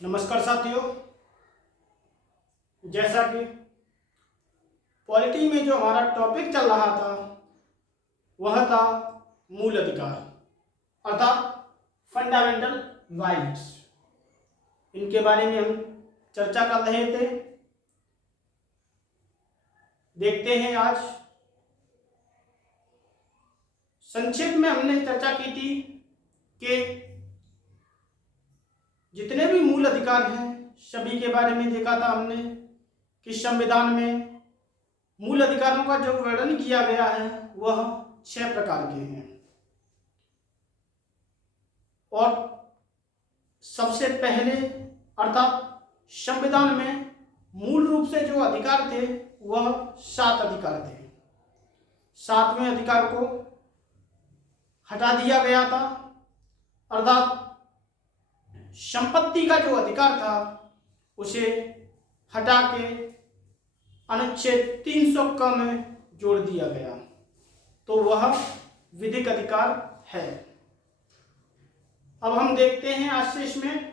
नमस्कार साथियों। जैसा कि पॉलिटी में जो हमारा टॉपिक चल रहा था वह था मूल अधिकार अर्थात फंडामेंटल राइट्स। इनके बारे में हम चर्चा कर रहे थे। देखते हैं आज संक्षेप में हमने चर्चा की थी कि जितने भी मूल अधिकार हैं सभी के बारे में देखा था हमने कि संविधान में मूल अधिकारों का जो वर्णन किया गया है वह 6 प्रकार के हैं। और सबसे पहले अर्थात संविधान में मूल रूप से जो अधिकार थे वह 7 अधिकार थे। 7वें अधिकार को हटा दिया गया था अर्थात संपत्ति का जो अधिकार था उसे हटा के अनुच्छेद 300 क में जोड़ दिया गया, तो वह विधिक अधिकार है। अब हम देखते हैं आज से इसमें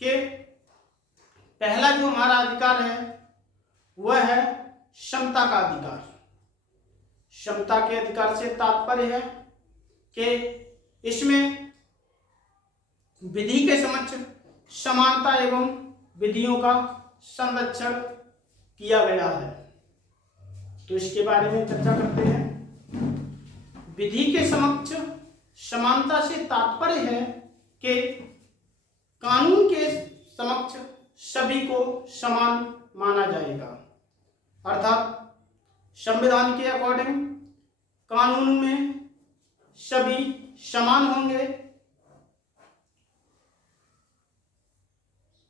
कि पहला जो हमारा अधिकार है वह है समता का अधिकार। समता के अधिकार से तात्पर्य है कि इसमें विधि के समक्ष समानता एवं विधियों का संरक्षण किया गया है। तो इसके बारे में चर्चा करते हैं। विधि के समक्ष समानता से तात्पर्य है कि कानून के समक्ष सभी को समान माना जाएगा अर्थात संविधान के अकॉर्डिंग कानून में सभी समान होंगे।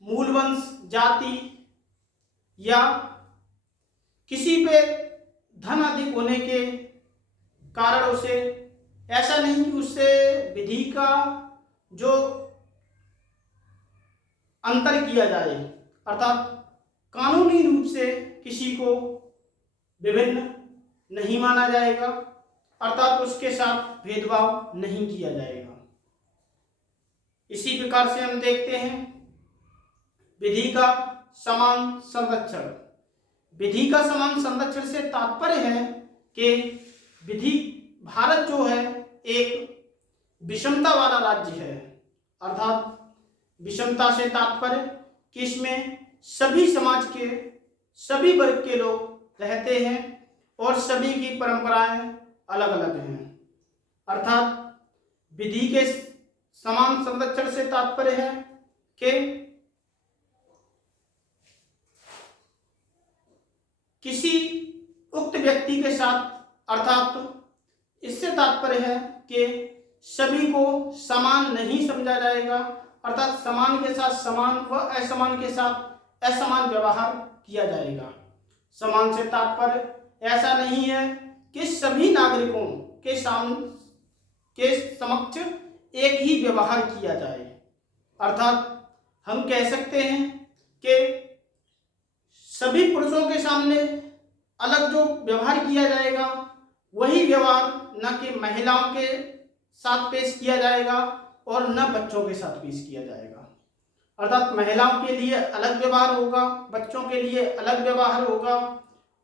मूल वंश, जाति या किसी पे धन अधिक होने के कारण उसे ऐसा नहीं कि उससे विधि का जो अंतर किया जाए अर्थात कानूनी रूप से किसी को विभिन्न नहीं माना जाएगा अर्थात उसके साथ भेदभाव नहीं किया जाएगा। इसी प्रकार से हम देखते हैं विधि का समान संरक्षण। विधि का समान संरक्षण से तात्पर्य है कि विधि भारत जो है एक विषमता वाला राज्य है अर्थात विषमता से तात्पर्य कि इसमें सभी समाज के सभी वर्ग के लोग रहते हैं और सभी की परंपराएं अलग अलग हैं अर्थात विधि के समान संरक्षण से तात्पर्य है कि किसी उक्त व्यक्ति के साथ अर्थात इससे तात्पर्य है कि सभी को समान नहीं समझा जाएगा अर्थात समान के साथ समान व असमान के साथ असमान व्यवहार किया जाएगा। समान से तात्पर्य ऐसा नहीं है कि सभी नागरिकों के समक्ष एक ही व्यवहार किया जाए अर्थात हम कह सकते हैं कि सभी पुरुषों के सामने अलग जो व्यवहार किया जाएगा वही व्यवहार न कि महिलाओं के साथ पेश किया जाएगा और न बच्चों के साथ पेश किया जाएगा अर्थात महिलाओं के लिए अलग व्यवहार होगा, बच्चों के लिए अलग व्यवहार होगा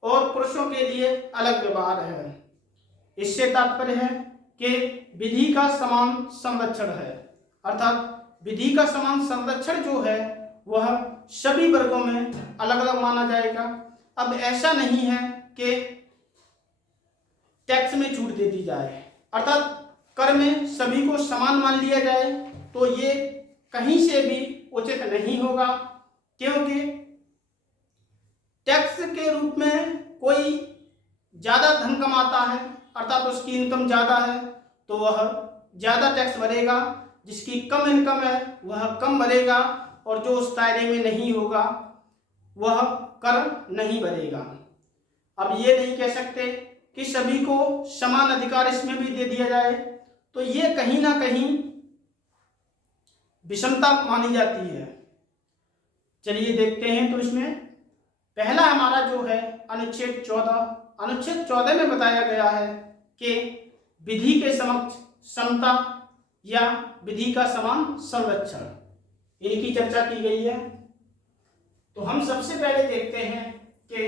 और पुरुषों के लिए अलग व्यवहार है। इससे तात्पर्य है कि विधि का समान संरक्षण है अर्थात विधि का समान संरक्षण जो है वह सभी वर्गों में अलग अलग माना जाएगा। अब ऐसा नहीं है कि टैक्स में छूट दे दी जाए अर्थात कर में सभी को समान मान लिया जाए, तो ये कहीं से भी उचित नहीं होगा क्योंकि टैक्स के रूप में कोई ज़्यादा धन कमाता है अर्थात उसकी इनकम ज़्यादा है तो वह ज़्यादा टैक्स भरेगा, जिसकी कम इनकम है वह कम भरेगा और जो उस दायरे में नहीं होगा वह कर नहीं भरेगा। अब ये नहीं कह सकते कि सभी को समान अधिकार इसमें भी दे दिया जाए, तो ये कहीं ना कहीं विषमता मानी जाती है। चलिए देखते हैं। तो इसमें पहला हमारा जो है अनुच्छेद 14 में बताया गया है कि विधि के समक्ष समता या विधि का समान संरक्षण। इनकी चर्चा की गई है। तो हम सबसे पहले देखते हैं कि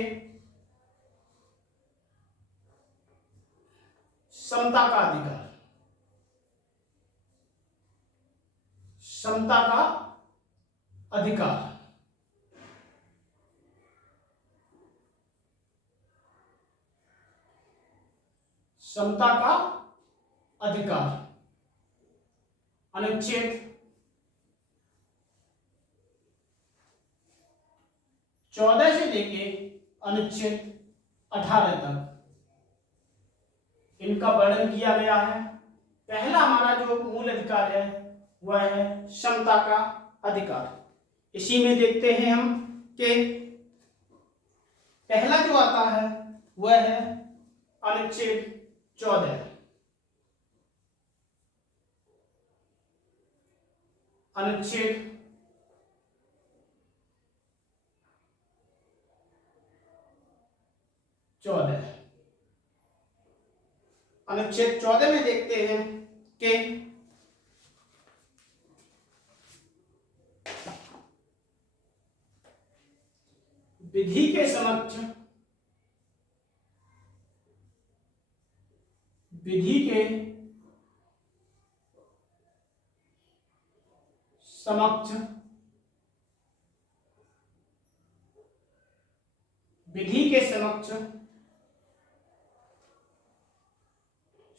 समता का अधिकार। समता का अधिकार समता का अधिकार अनुच्छेद 14 से लेके अनुच्छेद 18 तक इनका वर्णन किया गया है। पहला हमारा जो मूल अधिकार है वह है समता का अधिकार। इसी में देखते हैं हम कि पहला जो आता है वह है अनुच्छेद 14। अनुच्छेद 14। अनुच्छेद 14 में देखते हैं कि विधि के समक्ष विधि के समक्ष विधि के समक्ष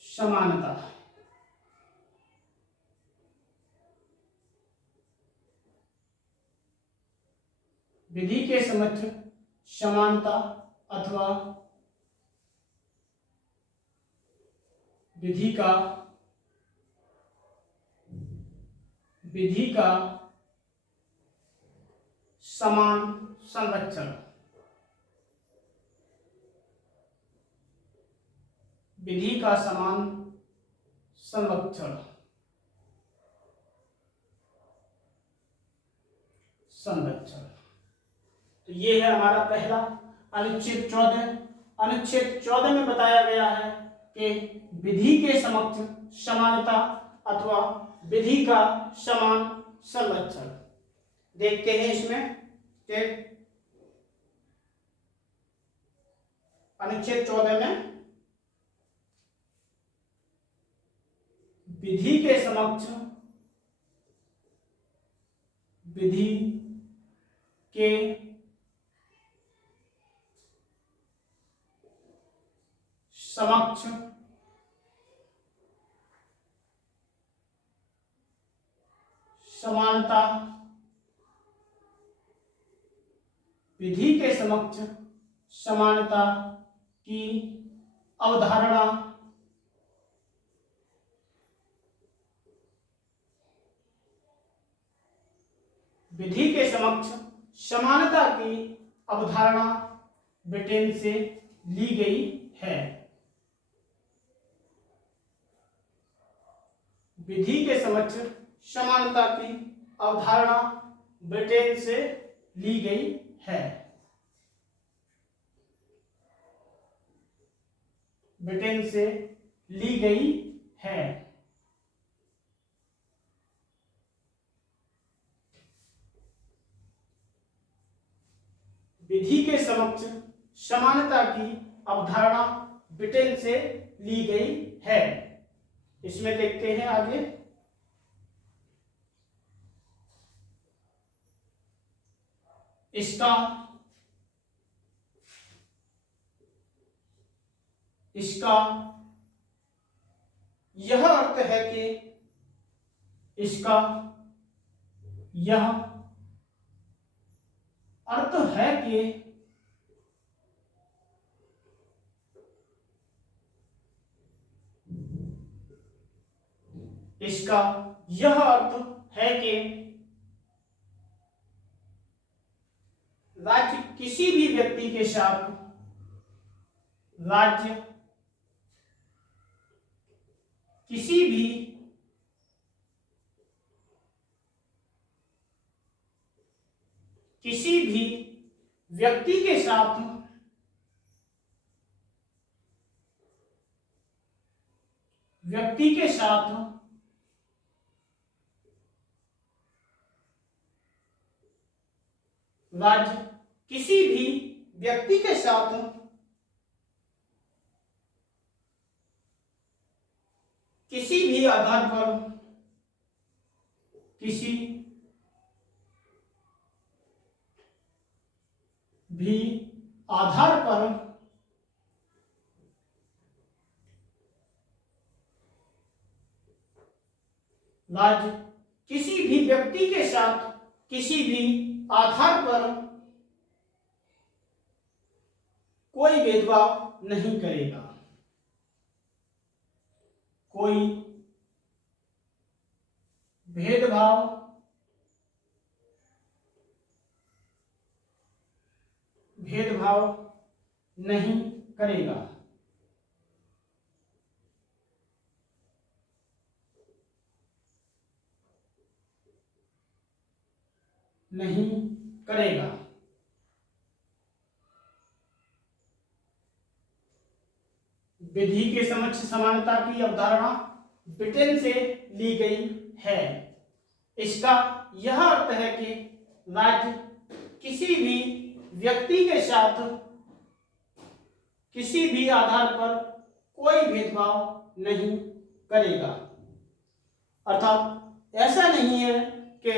समानता। विधि के समक्ष समानता अथवा विधि का समान संरक्षण। विधि का समान संरक्षण संरक्षण। तो ये है हमारा पहला अनुच्छेद 14। अनुच्छेद 14 में बताया गया है कि विधि के समक्ष समानता अथवा विधि का समान संरक्षण। देखते हैं इसमें कि अनुच्छेद 14 में विधि के समक्ष विधि के समक्ष समानता। विधि के समक्ष समानता की अवधारणा विधि के समक्ष समानता की अवधारणा ब्रिटेन से ली गई है। विधि के समक्ष समानता की अवधारणा ब्रिटेन से ली गई है। ब्रिटेन से ली गई है। विधि के समक्ष समानता की अवधारणा ब्रिटेन से ली गई है। इसमें देखते हैं आगे इसका यह अर्थ है कि इसका यह अर्थ है कि इसका यह अर्थ है कि राज्य किसी भी व्यक्ति के साथ राज्य किसी भी व्यक्ति के साथ राज्य किसी भी व्यक्ति के साथ किसी भी आधार पर किसी भी आधार पर राज्य किसी भी व्यक्ति के साथ किसी भी आधार पर कोई भेदभाव नहीं करेगा। कोई भेदभाव नहीं करेगा। नहीं करेगा। विधि के समक्ष समानता की अवधारणा ब्रिटेन से ली गई है। इसका यह अर्थ है कि राज्य किसी भी व्यक्ति के साथ किसी भी आधार पर कोई भेदभाव नहीं करेगा। अर्थात ऐसा नहीं है कि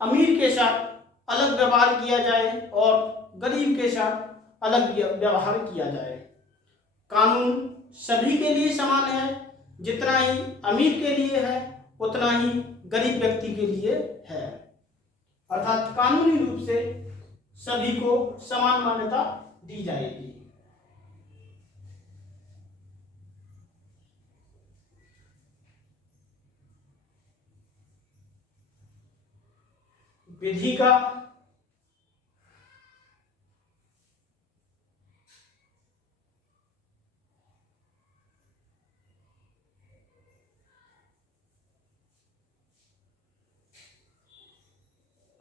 अमीर के साथ अलग व्यवहार किया जाए और गरीब के साथ अलग व्यवहार किया जाए। कानून सभी के लिए समान है, जितना ही अमीर के लिए है उतना ही गरीब व्यक्ति के लिए है। अर्थात कानूनी रूप से सभी को समान मान्यता दी जाएगी। विधि का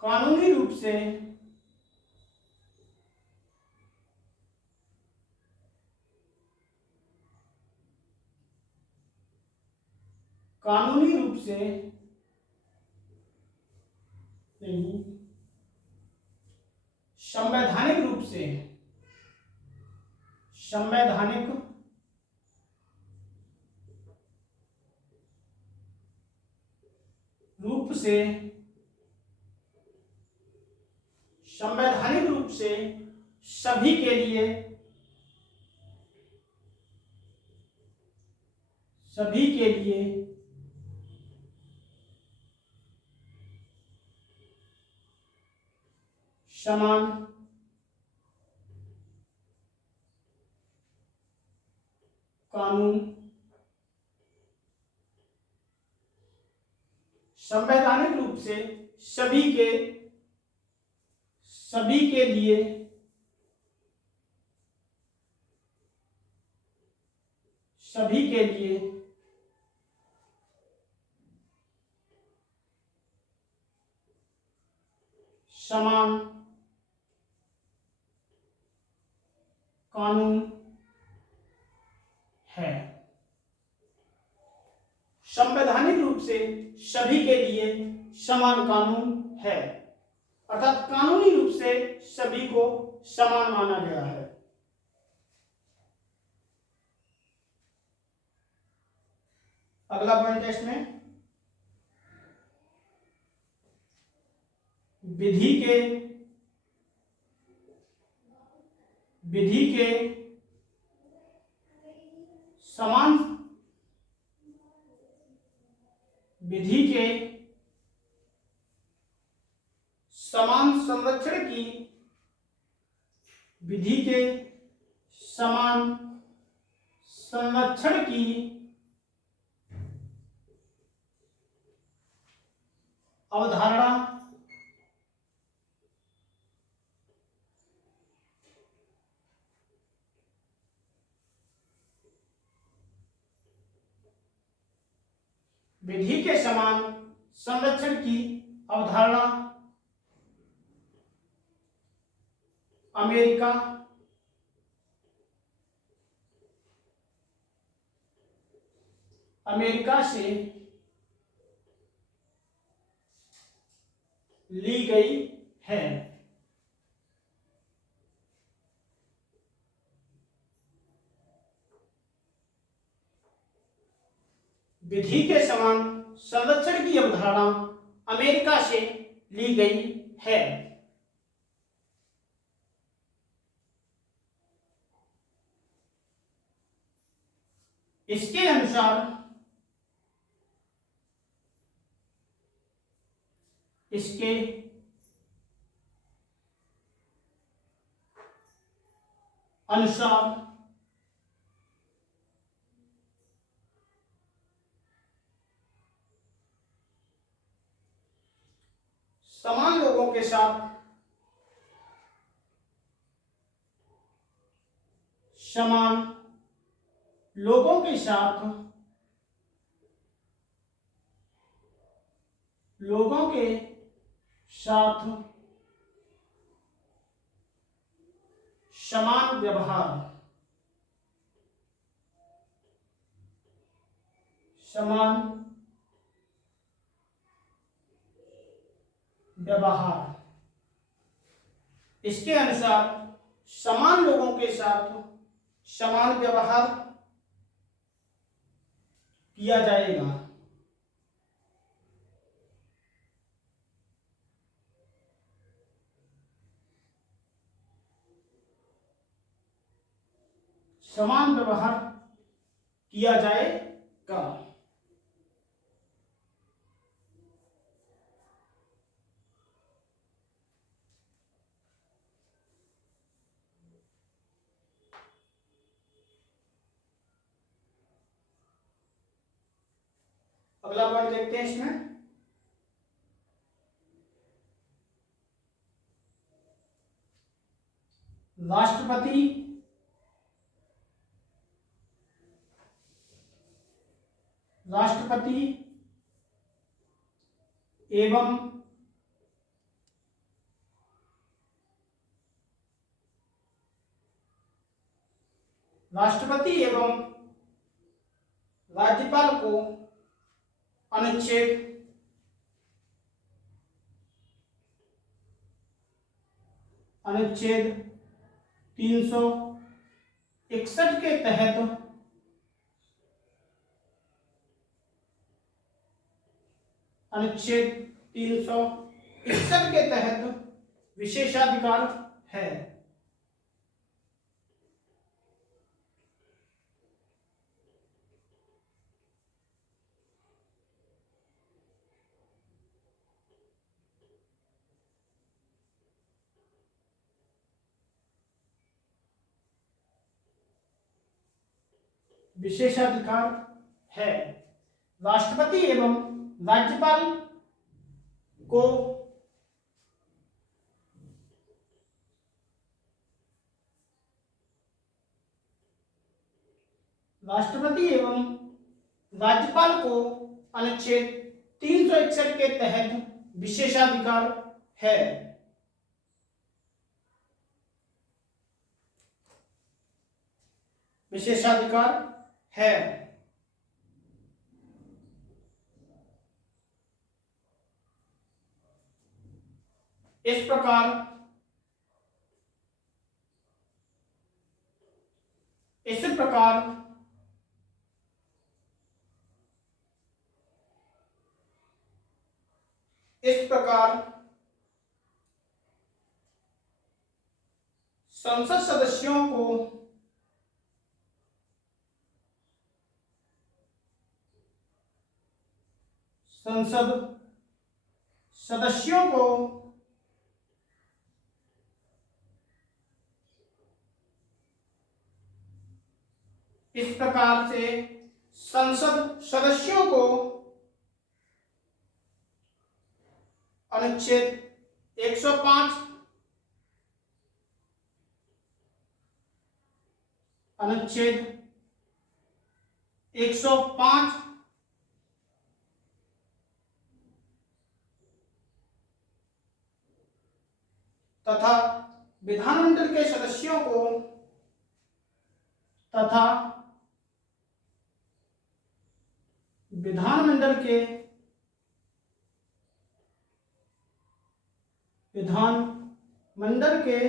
कानूनी रूप से नहीं, संवैधानिक रूप से संवैधानिक रूप से सभी के लिए समान कानून संवैधानिक रूप से सभी के लिए समान कानून है। संवैधानिक रूप से सभी के लिए समान कानून है, अर्थात कानूनी रूप से सभी को समान माना गया है। अगला पॉइंट है इसमें विधि के समान संरक्षण की अवधारणा विधि के समान संरक्षण की अवधारणा अमेरिका से ली गई है। विधि के समान संरक्षण की अवधारणा अमेरिका से ली गई है। इसके अनुसार समान लोगों के साथ समान लोगों के साथ समान व्यवहार। इसके अनुसार समान लोगों के साथ समान व्यवहार किया जाएगा। समान व्यवहार किया जाएगा। अगला पॉइंट देखते हैं इसमें। राष्ट्रपति एवं राज्यपाल को अनुच्छेद 361 के तहत विशेषाधिकार है। विशेषाधिकार है। राष्ट्रपति एवं राज्यपाल को अनुच्छेद 361 के तहत विशेषाधिकार है। इस प्रकार संसद सदस्यों को इस प्रकार से संसद सदस्यों को अनुच्छेद 105 तथा विधानमंडल के सदस्यों को विधानमंडल के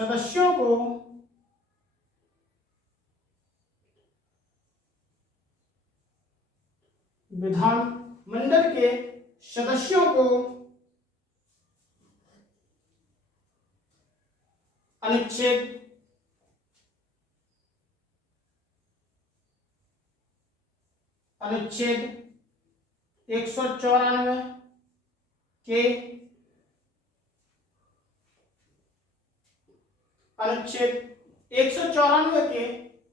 सदस्यों को विधानमंडल के सदस्यों को अनुच्छेद 194 के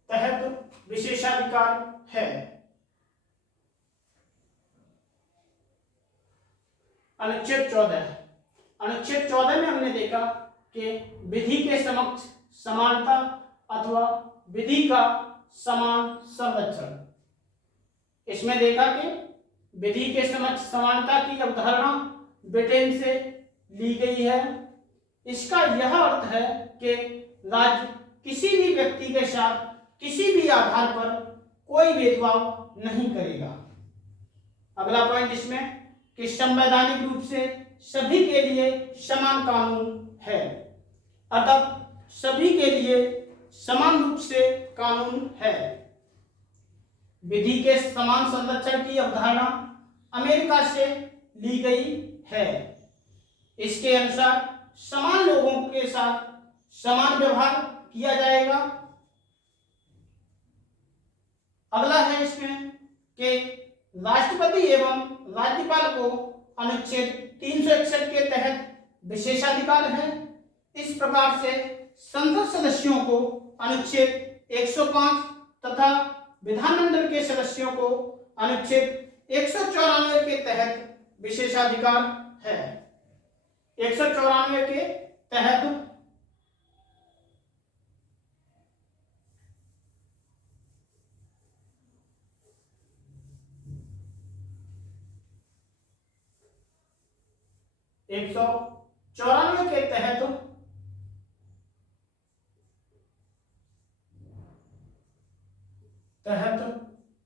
तहत विशेषाधिकार है। अनुच्छेद 14 में हमने देखा कि विधि के समक्ष समानता अथवा विधि का समान संरक्षण। इसमें देखा कि विधि के समक्ष समानता की अवधारणा ब्रिटेन से ली गई है। इसका यह अर्थ है कि राज्य किसी भी व्यक्ति के साथ किसी भी आधार पर कोई भेदभाव नहीं करेगा। अगला पॉइंट इसमें कि संवैधानिक रूप से सभी के लिए समान कानून है, अर्थात सभी के लिए समान रूप से कानून है। विधि के समान संरक्षण की अवधारणा अमेरिका से ली गई है। इसके अनुसार समान लोगों के साथ समान व्यवहार किया जाएगा। अगला है इसमें कि राष्ट्रपति एवं राज्यपाल को अनुच्छेद 361 के तहत विशेषाधिकार है। इस प्रकार से संसद सदस्यों को अनुच्छेद 105 तथा विधानमंडल के सदस्यों को अनुच्छेद 194 के तहत विशेषाधिकार है। 194 के तहत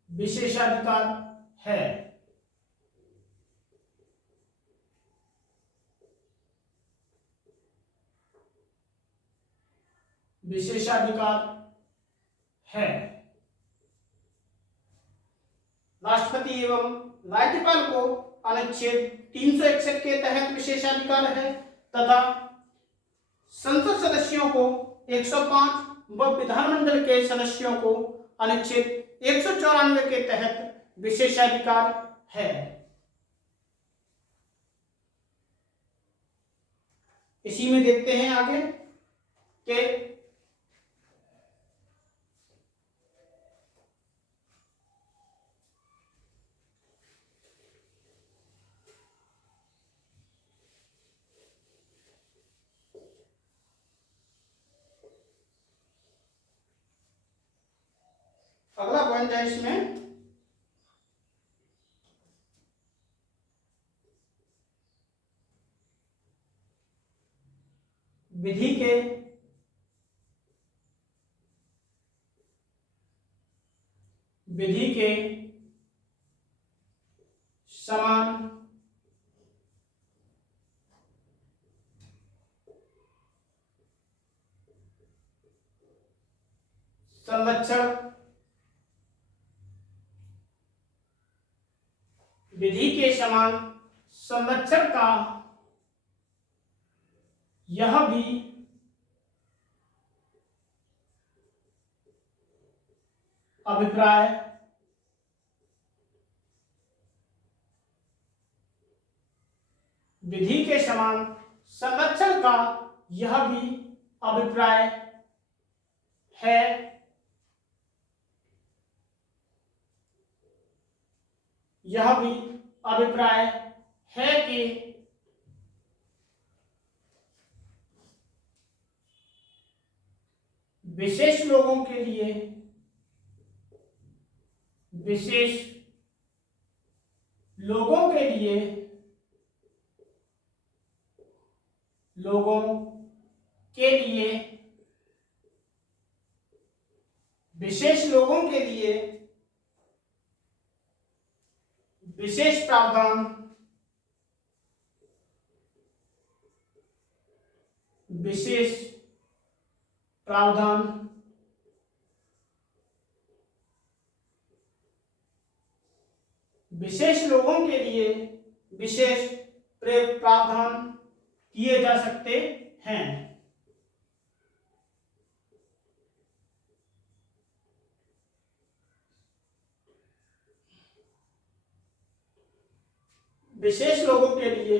विशेषाधिकार है। विशेषाधिकार है। राष्ट्रपति एवं राज्यपाल को अनुच्छेद 361 के तहत विशेषाधिकार है तथा संसद सदस्यों को 105 व विधानमंडल के सदस्यों को अनुच्छेद 194 के तहत विशेषाधिकार है। इसी में देखते हैं आगे कि अगला पॉइंट है इसमें विधि के समान संरक्षण। विधि के समान संरक्षण का यह भी अभिप्राय विधि के समान संरक्षण का यह भी अभिप्राय है यह भी अभिप्राय है कि विशेष लोगों के लिए विशेष प्रावधान विशेष प्रावधान विशेष लोगों के लिए विशेष प्रावधान किए जा सकते हैं। विशेष लोगों के लिए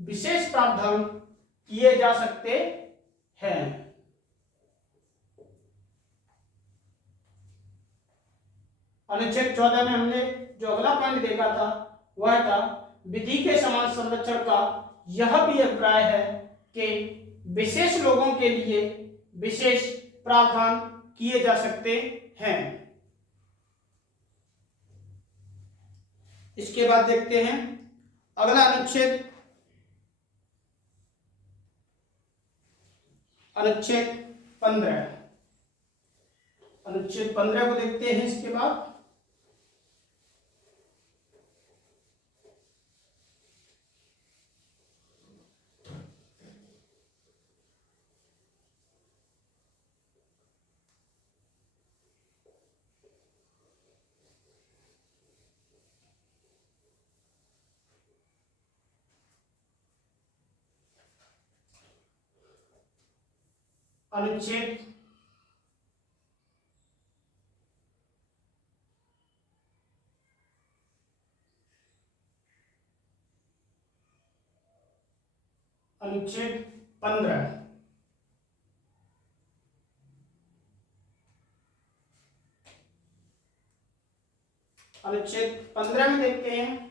विशेष प्रावधान किए जा सकते हैं। अनुच्छेद 14 में हमने जो अगला पॉइंट देखा था वह था विधि के समान संरक्षण का यह भी अभिप्राय है कि विशेष लोगों के लिए विशेष प्रावधान किए जा सकते हैं। इसके बाद देखते हैं अगला अनुच्छेद 15। अनुच्छेद 15 को देखते हैं। इसके बाद अनुच्छेद 15। अनुच्छेद 15 में देखते हैं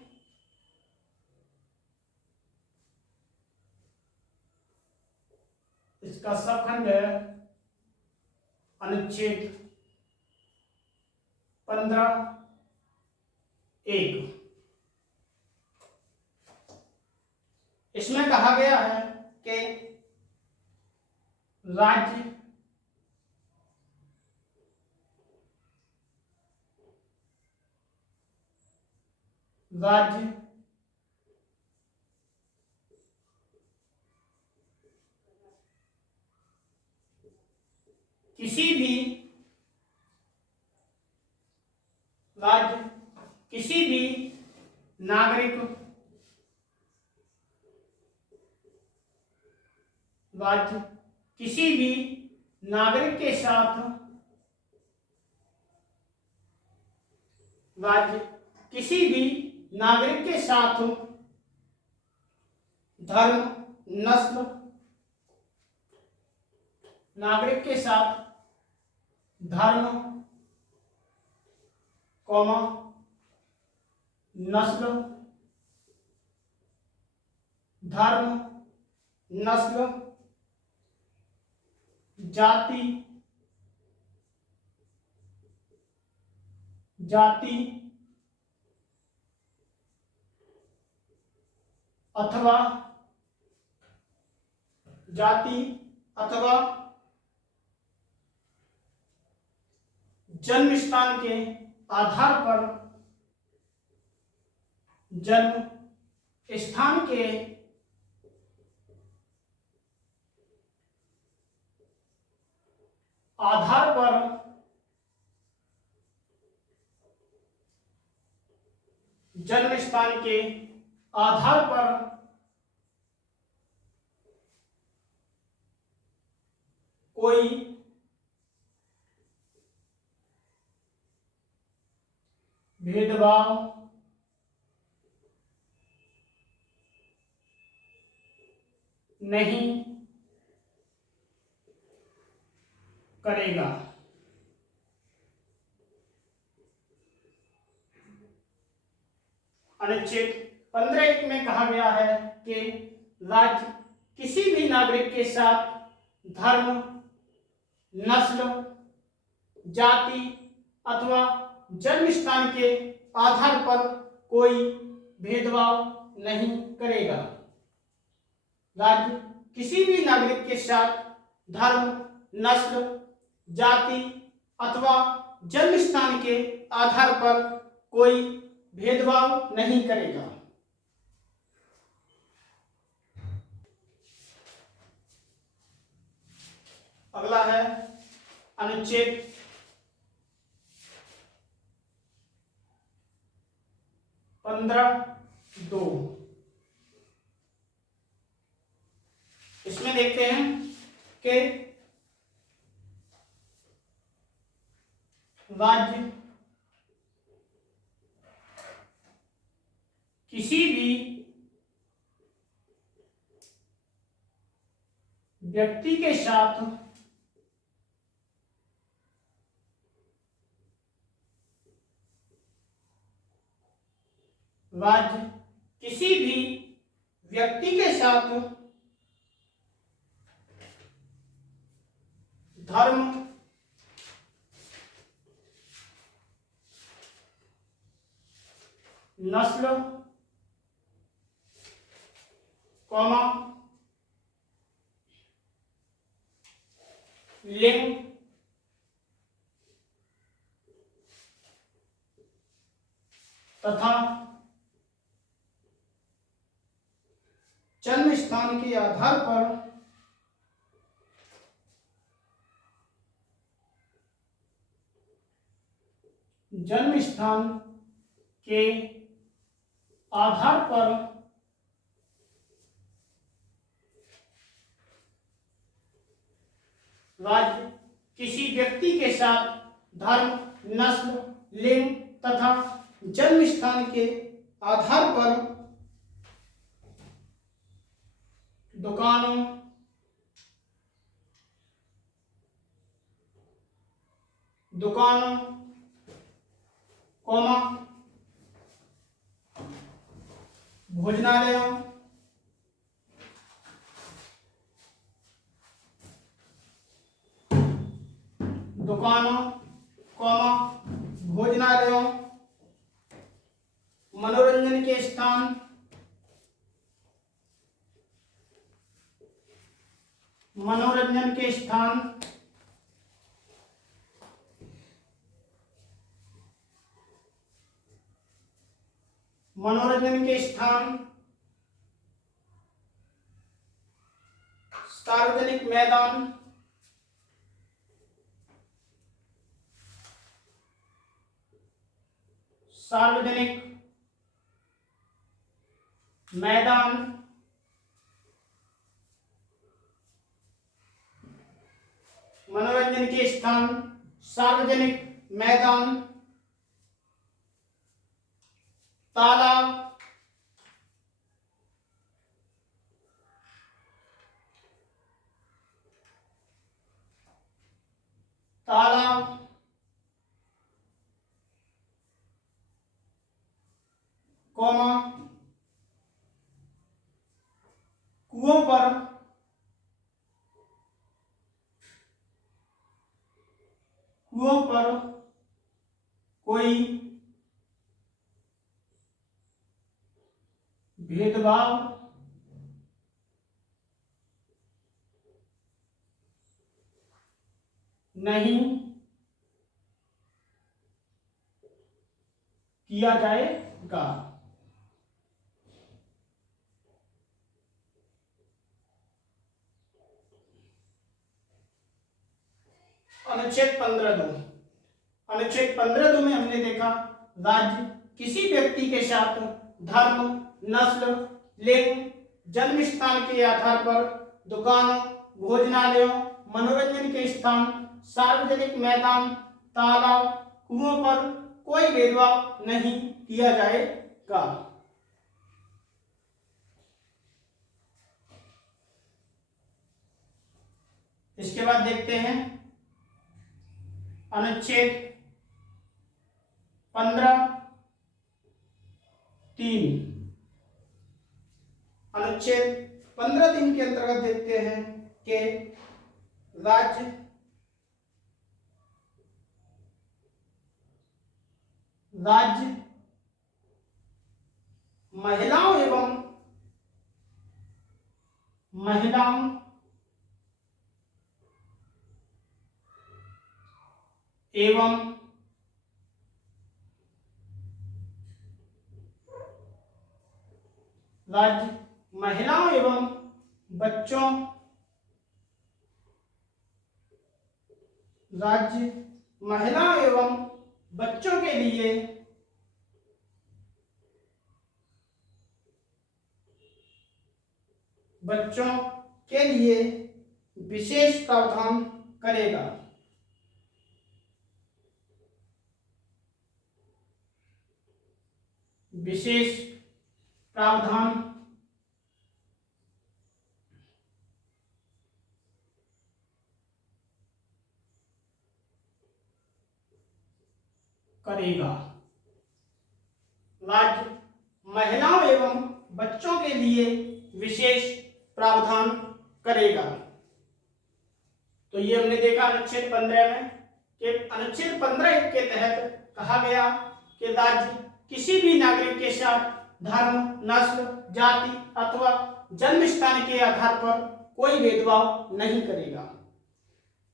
इसका सबखंड है अनुच्छेद 15(1). इसमें कहा गया है कि राज्य किसी भी नागरिक के साथ धर्म, नस्ल, जाति अथवा जन्म स्थान के आधार पर कोई भेदभाव नहीं करेगा। अनुच्छेद 15(1) में कहा गया है कि राज्य किसी भी नागरिक के साथ धर्म, नस्ल, जाति अथवा जन्म स्थान के आधार पर कोई भेदभाव नहीं करेगा। राज्य किसी भी नागरिक के साथ धर्म, नस्ल, जाति अथवा जन्म स्थान के आधार पर कोई भेदभाव नहीं करेगा। अगला है अनुच्छेद 15(2) इसमें देखते हैं कि राज्य किसी भी व्यक्ति के साथ राज्य किसी भी व्यक्ति के साथ धर्म, नस्ल, कौमा, लिंग तथा जन्म स्थान के आधार पर जन्म स्थान के आधार पर राज्य किसी व्यक्ति के साथ धर्म, नस्ल, लिंग तथा जन्म स्थान के आधार पर दुकानों, कौमा, भोजनालयों, मनोरंजन के स्थान, सार्वजनिक मैदान, मनोरंजन के स्थान, सार्वजनिक मैदान, तालाब, कौमा, कुओं पर कोई भेदभाव नहीं किया जाएगा। अनुच्छेद 15(2) में हमने देखा राज्य किसी व्यक्ति के साथ धर्म, नस्ल, लिंग, जन्म स्थान के आधार पर दुकानों, भोजनालयों, मनोरंजन के स्थान, सार्वजनिक मैदान, तालाब, कुओं पर कोई भेदभाव नहीं किया जाएगा। इसके बाद देखते हैं अनुच्छेद 15(3) अनुच्छेद 15(3) के अंतर्गत देखते हैं कि राज्य महिलाओं एवं बच्चों राज्य महिलाओं एवं बच्चों के लिए विशेष प्रावधान करेगा। विशेष प्रावधान करेगा। राज्य महिलाओं एवं बच्चों के लिए विशेष प्रावधान करेगा। तो ये हमने देखा अनुच्छेद 15 में कि अनुच्छेद 15 के तहत कहा गया कि राज्य किसी भी नागरिक के साथ धर्म, नस्ल, जाति अथवा जन्म स्थान के आधार पर कोई भेदभाव नहीं करेगा।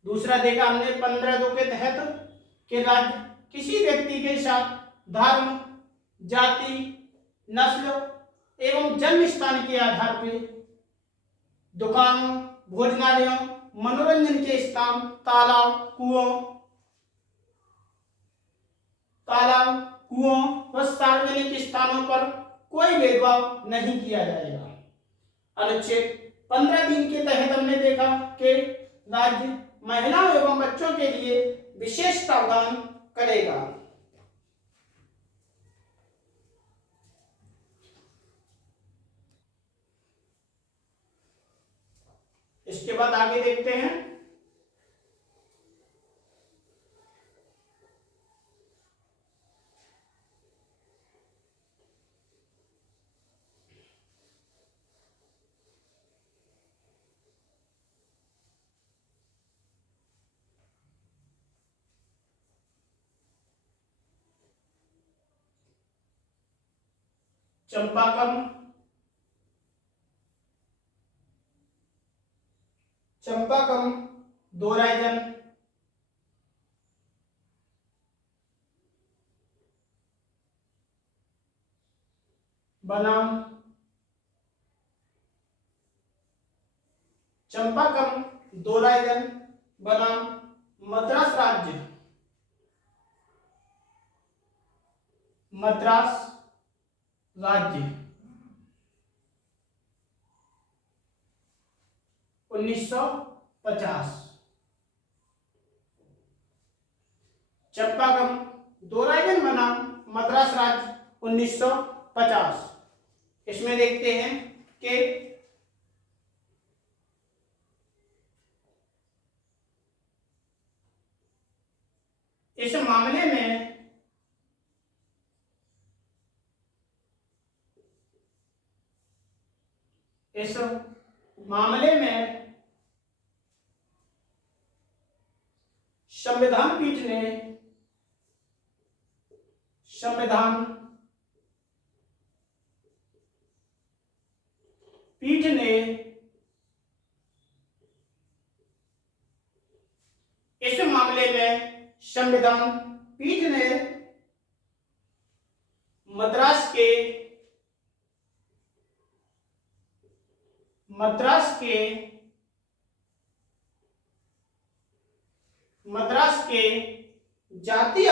दूसरा देखा हमने 15(2) के तहत कि राज्य किसी व्यक्ति के साथ धर्म, जाति, नस्ल एवं जन्म स्थान के आधार पर दुकानों, भोजनालयों, मनोरंजन के स्थान, तालाब, कुओं व सार्वजनिक स्थानों पर कोई भेदभाव नहीं किया जाएगा। अनुच्छेद 15(3) के तहत हमने देखा कि राज्य महिलाओं एवं बच्चों के लिए विशेष प्रावधान करेगा। इसके बाद आगे देखते हैं चंपाकम, दोराइजन, बनाम चंपाकम, दोराइजन बनाम मद्रास राज्य, मद्रास राज्य 1950। चंपाकम, दोराइजन बनाम मद्रास राज्य 1950। इसमें देखते हैं कि इस मामले में संविधान पीठ ने इस मामले में संविधान पीठ ने मद्रास के जाति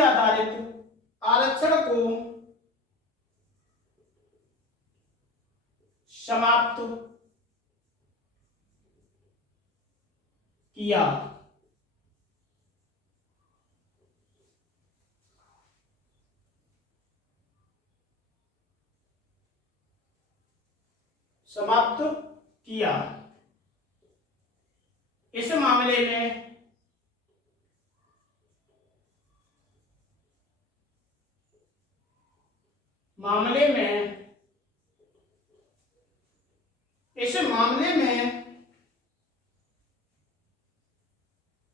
आधारित आरक्षण को समाप्त किया। इस मामले में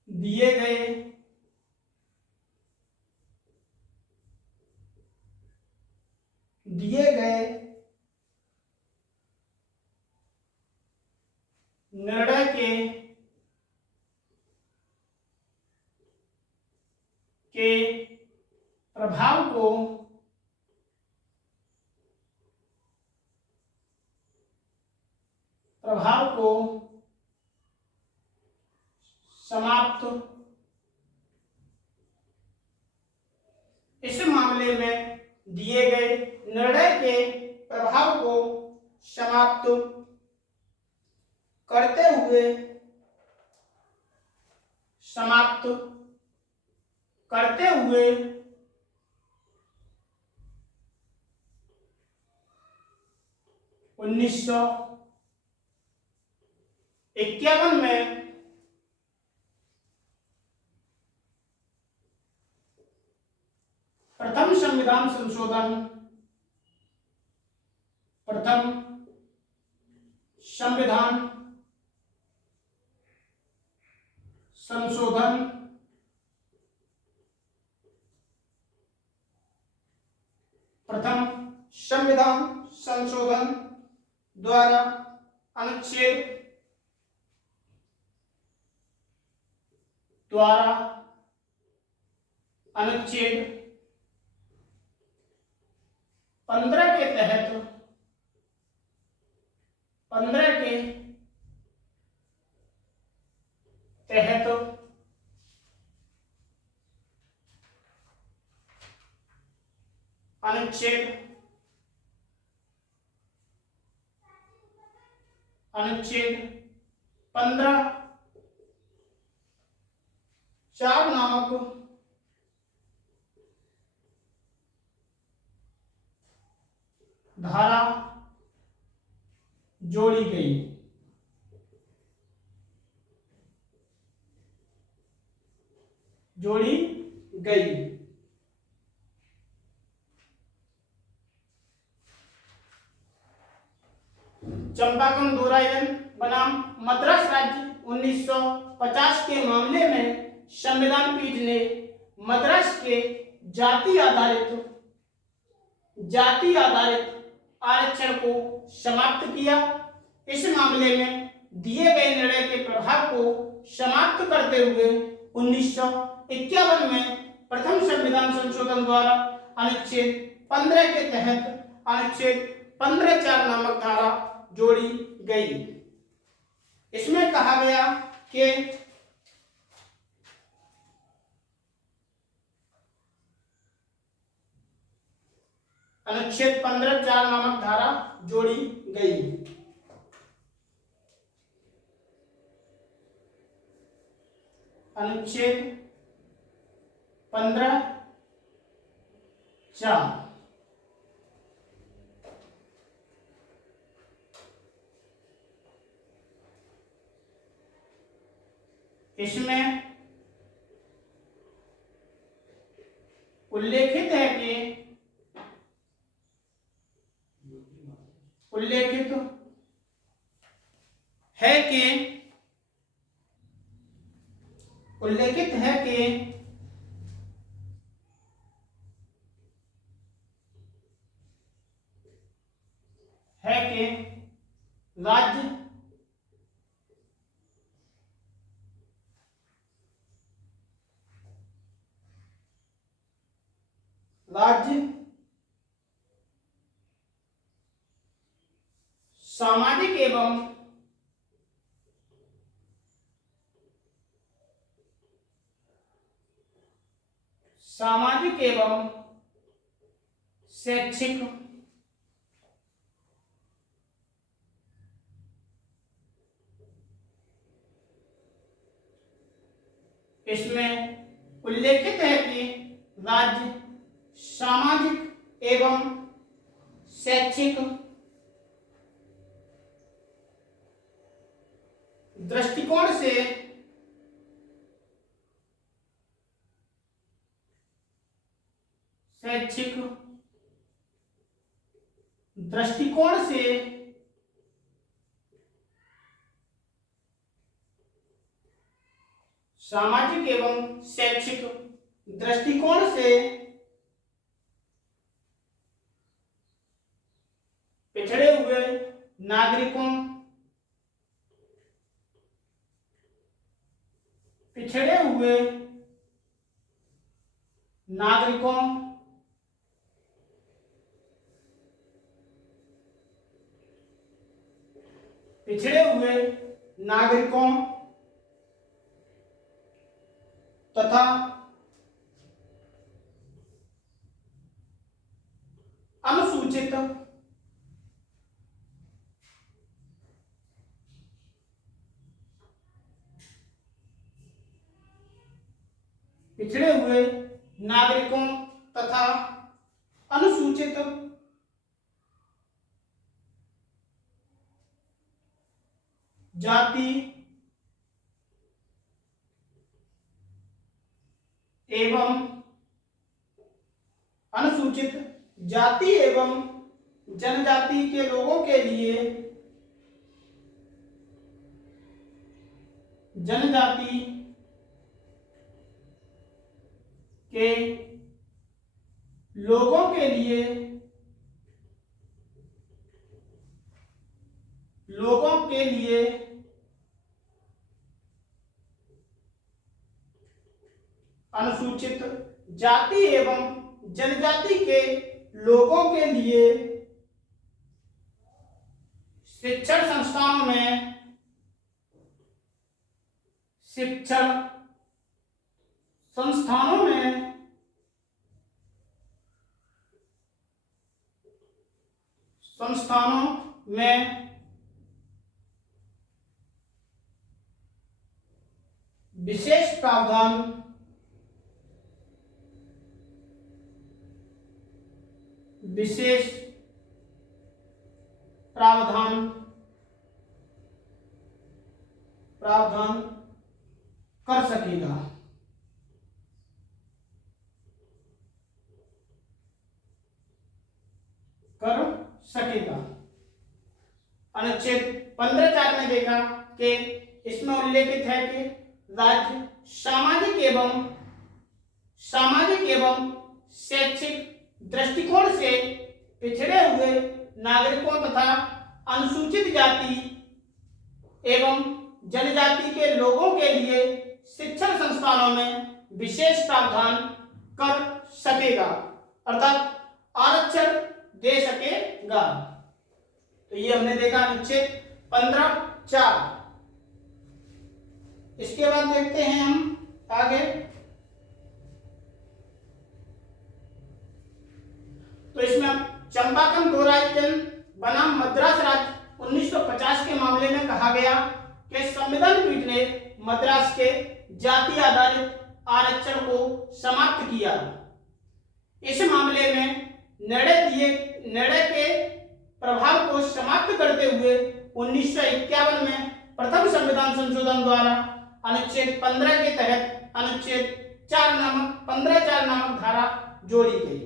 दिए गए दिए गए निर्णय के प्रभाव को समाप्त, इस मामले में दिए गए निर्णय के प्रभाव को समाप्त करते हुए 1951 में प्रथम संविधान संशोधन द्वारा अनुच्छेद 15 के तहत अनुच्छेद 15(4) नामक धारा जोड़ी गई। चंपाकन दोरायन बनाम मद्रास राज्य 1950 के मामले में संविधान पीठ ने मद्रास के जाति आधारित आरक्षण को समाप्त किया। इस मामले में दिए गए निर्णय के प्रभाव को समाप्त करते हुए 1951 में प्रथम संविधान संशोधन द्वारा अनुच्छेद 15 के तहत अनुच्छेद 15(4) नामक धारा जोड़ी गई। इसमें कहा गया कि अनुच्छेद 15(4) नामक धारा जोड़ी गई। अनुच्छेद 15(4) इसमें उल्लेखित है कि राज्य सामाजिक एवं शैक्षिक इसमें उल्लेखित है कि राज्य सामाजिक एवं शैक्षिक दृष्टिकोण से सामाजिक एवं शैक्षिक दृष्टिकोण से पिछड़े हुए नागरिकों पिछड़े हुए नागरिकों पिछड़े हुए नागरिकों तथा अनुसूचित पिछड़े हुए नागरिकों तथा अनुसूचित जाति एवं अनुसूचित जाति एवं जनजाति के लोगों के लिए जनजाति के लोगों के लिए अनुसूचित जाति एवं जनजाति के लोगों के लिए शिक्षण संस्थानों में विशेष प्रावधान कर सकेगा। अनुच्छेद 15(4) में देखा कि इसमें उल्लेखित है कि राज्य सामाजिक एवं शैक्षिक दृष्टिकोण से पिछड़े हुए नागरिकों तथा अनुसूचित जाति एवं जनजाति के लोगों के लिए शिक्षण संस्थानों में विशेष प्रावधान कर सकेगा, अर्थात आरक्षण दे सकेगा। तो ये हमने देखा अनुच्छेद 15(4). इसके बाद देखते हैं हम आगे। तो इसमें चंपाकन दोराईचंद बनाम मद्रास राज्य 1950 के मामले में कहा गया कि संविधान पीठ ने मद्रास के जाति आधारित आरक्षण को समाप्त किया। इस मामले में निर्णय के प्रभाव को समाप्त करते हुए 1951 में प्रथम संविधान संशोधन द्वारा अनुच्छेद 15 के तहत अनुच्छेद 15(4) नामक धारा जोड़ी गई।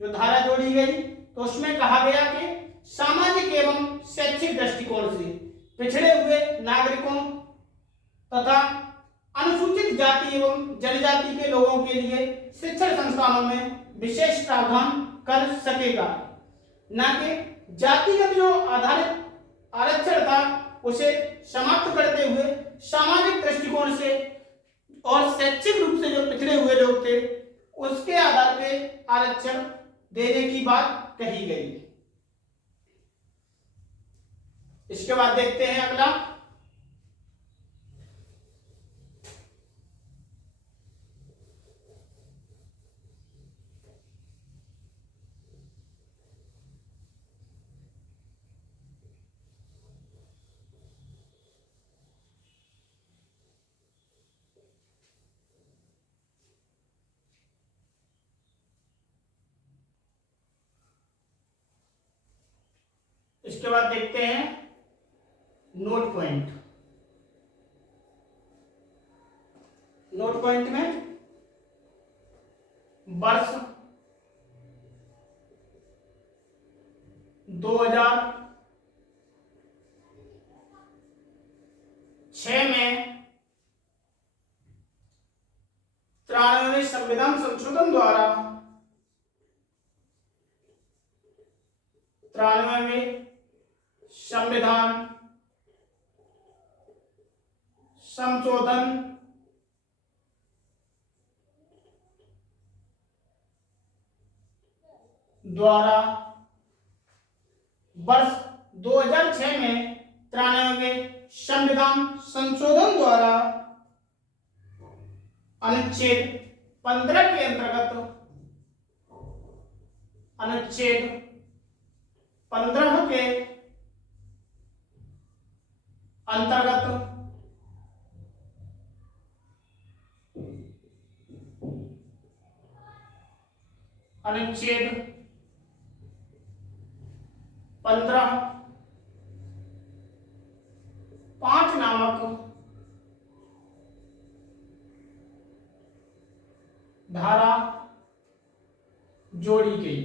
जो धारा जोड़ी गई तो उसमें कहा गया कि सामाजिक एवं शैक्षिक दृष्टिकोण से पिछड़े हुए नागरिकों तथा अनुसूचित जाति एवं जनजाति के लोगों के लिए शिक्षण संस्थानों में विशेष प्रावधान कर सकेगा, न कि जातिगत जो आधारित आरक्षण था उसे समाप्त करते हुए सामाजिक दृष्टिकोण से और शैक्षिक रूप से जो पिछड़े हुए लोग थे उसके आधार पे आरक्षण देने की बात कही गई। इसके बाद देखते हैं अगला। इसके बाद देखते हैं नोट पॉइंट। नोट पॉइंट में वर्ष 2006 में 93वें संविधान संशोधन द्वारा 93वें संविधान संशोधन द्वारा वर्ष 2006 में 93वें संविधान संशोधन द्वारा अनुच्छेद 15 के अंतर्गत अनुच्छेद 15 के अंतर्गत अनुच्छेद 15(5) नामक धारा जोड़ी गई।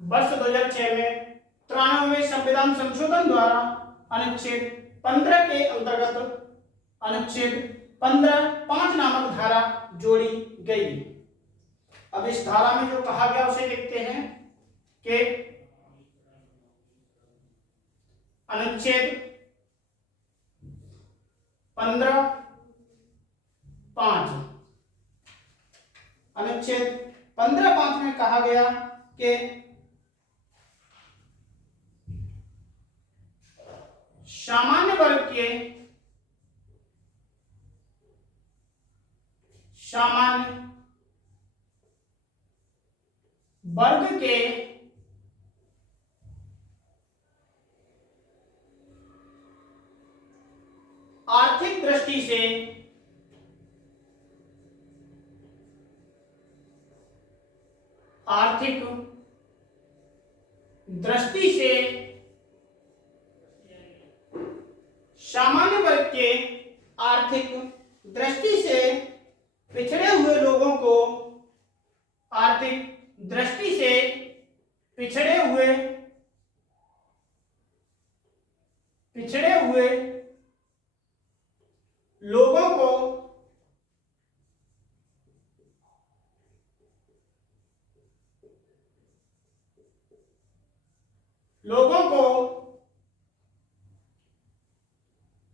वर्ष 2006 में 93वें संविधान संशोधन द्वारा अनुच्छेद 15 के अंतर्गत अनुच्छेद 15(5) नामक धारा जोड़ी गई। अब इस धारा में जो कहा गया उसे देखते हैं कि अनुच्छेद 15(5) अनुच्छेद 15(5) में कहा गया कि सामान्य वर्ग के आर्थिक दृष्टि से सामान्य वर्ग के आर्थिक दृष्टि से पिछड़े हुए लोगों को आर्थिक दृष्टि से पिछड़े हुए लोगों को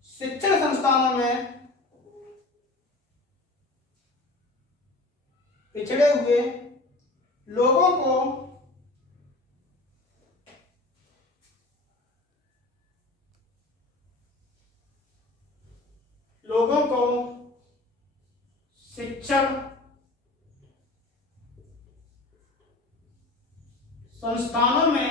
शिक्षण संस्थानों में पिछड़े हुए लोगों को शिक्षण संस्थानों में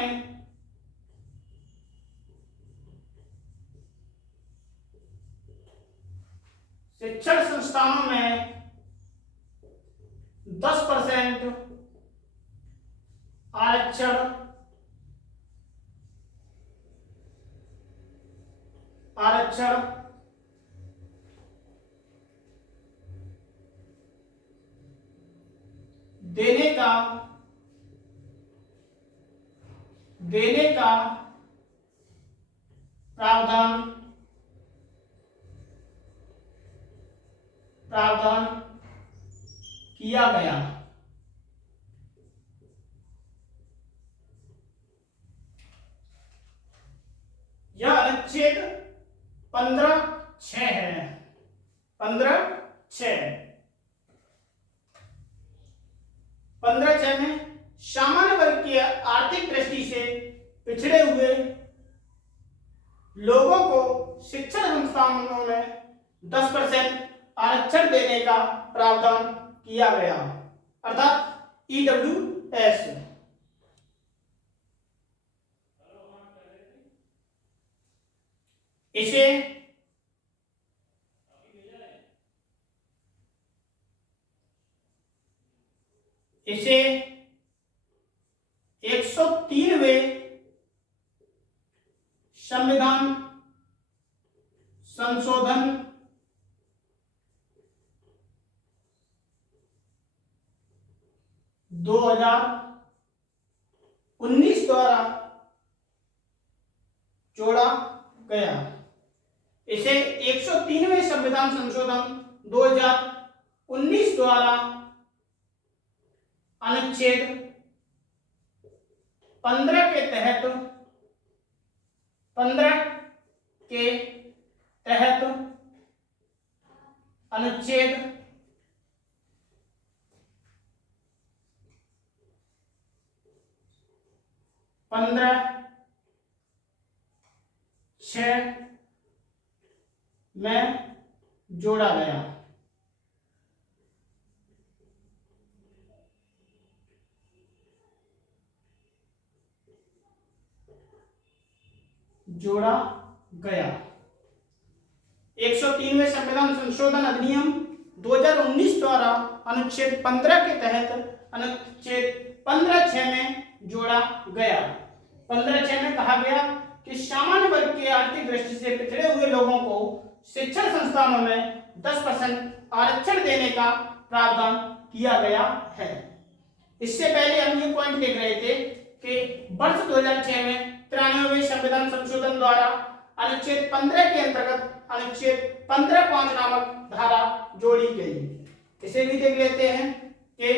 10% आरक्षण देने का प्रावधान किया गया। यह अनुच्छेद 15(6) है। 15(6) में सामान्य वर्ग की आर्थिक दृष्टि से पिछड़े हुए लोगों को शिक्षण संस्थानों में 10% आरक्षण देने का प्रावधान किया गया, अर्थात EWS। इसे इसे 103वें संविधान संशोधन दो 2019 द्वारा जोड़ा गया। इसे 103वें संविधान संशोधन 2019 द्वारा अनुच्छेद 15 के तहत 15 के तहत अनुच्छेद 15(6) में जोड़ा गया। जोड़ा गया। 103वें संविधान संशोधन अधिनियम 2019 द्वारा अनुच्छेद 15 के तहत अनुच्छेद 15(6) में जोड़ा गया। 15(6) में कहा गया कि सामान्य वर्ग के आर्थिक दृष्टि से पिछड़े हुए लोगों को शिक्षण संस्थानों में 10% आरक्षण देने का प्रावधान किया गया है। इससे पहले हम ये पॉइंट देख रहे थे कि वर्ष 2006 में 93वें संविधान संशोधन द्वारा अनुच्छेद 15 के अंतर्गत अनुच्छेद 15(5) नामक धारा जोड़ी गई। इसे भी देख लेते हैं कि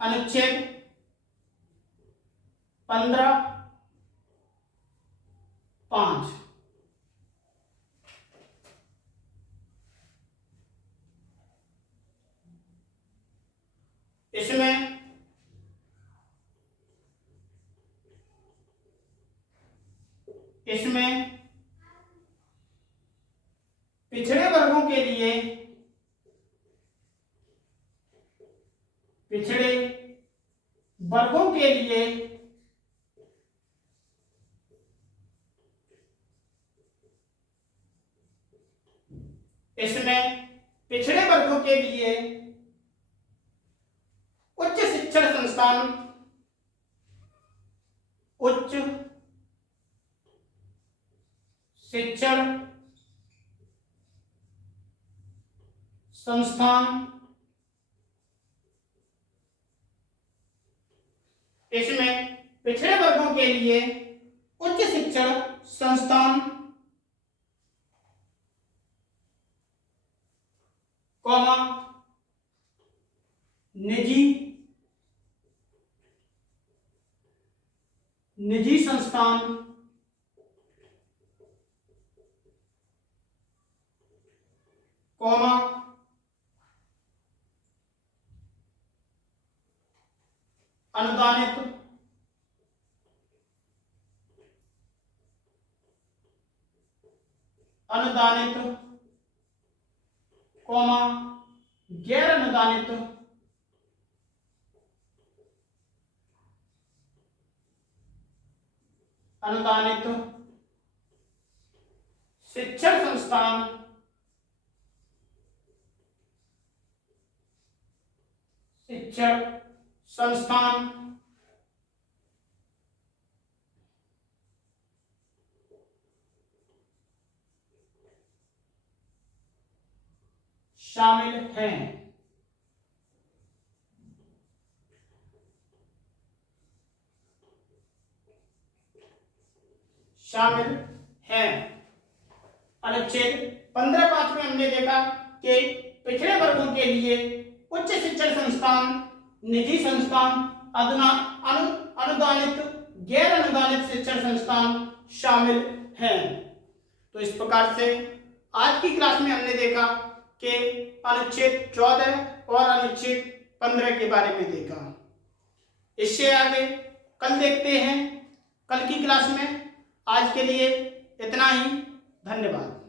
अनुच्छेद 15(5) इसमें पिछड़े वर्गों के लिए उच्च शिक्षण संस्थान इसमें पिछड़े वर्गों के लिए उच्च शिक्षण संस्थान कॉमा निजी संस्थान कॉमा अनुदानित कॉमा गैर अनुदानित शिक्षण संस्थान शामिल हैं। अनुच्छेद 15(5) में हमने देखा कि पिछड़े वर्गों के लिए उच्च शिक्षण संस्थान, निजी संस्थान, अनुदानित, गैर अनुदानित शिक्षण संस्थान शामिल हैं। तो इस प्रकार से आज की क्लास में हमने देखा कि अनुच्छेद 14 और अनुच्छेद 15 के बारे में देखा। इससे आगे कल देखते हैं, कल की क्लास में। आज के लिए इतना ही। धन्यवाद।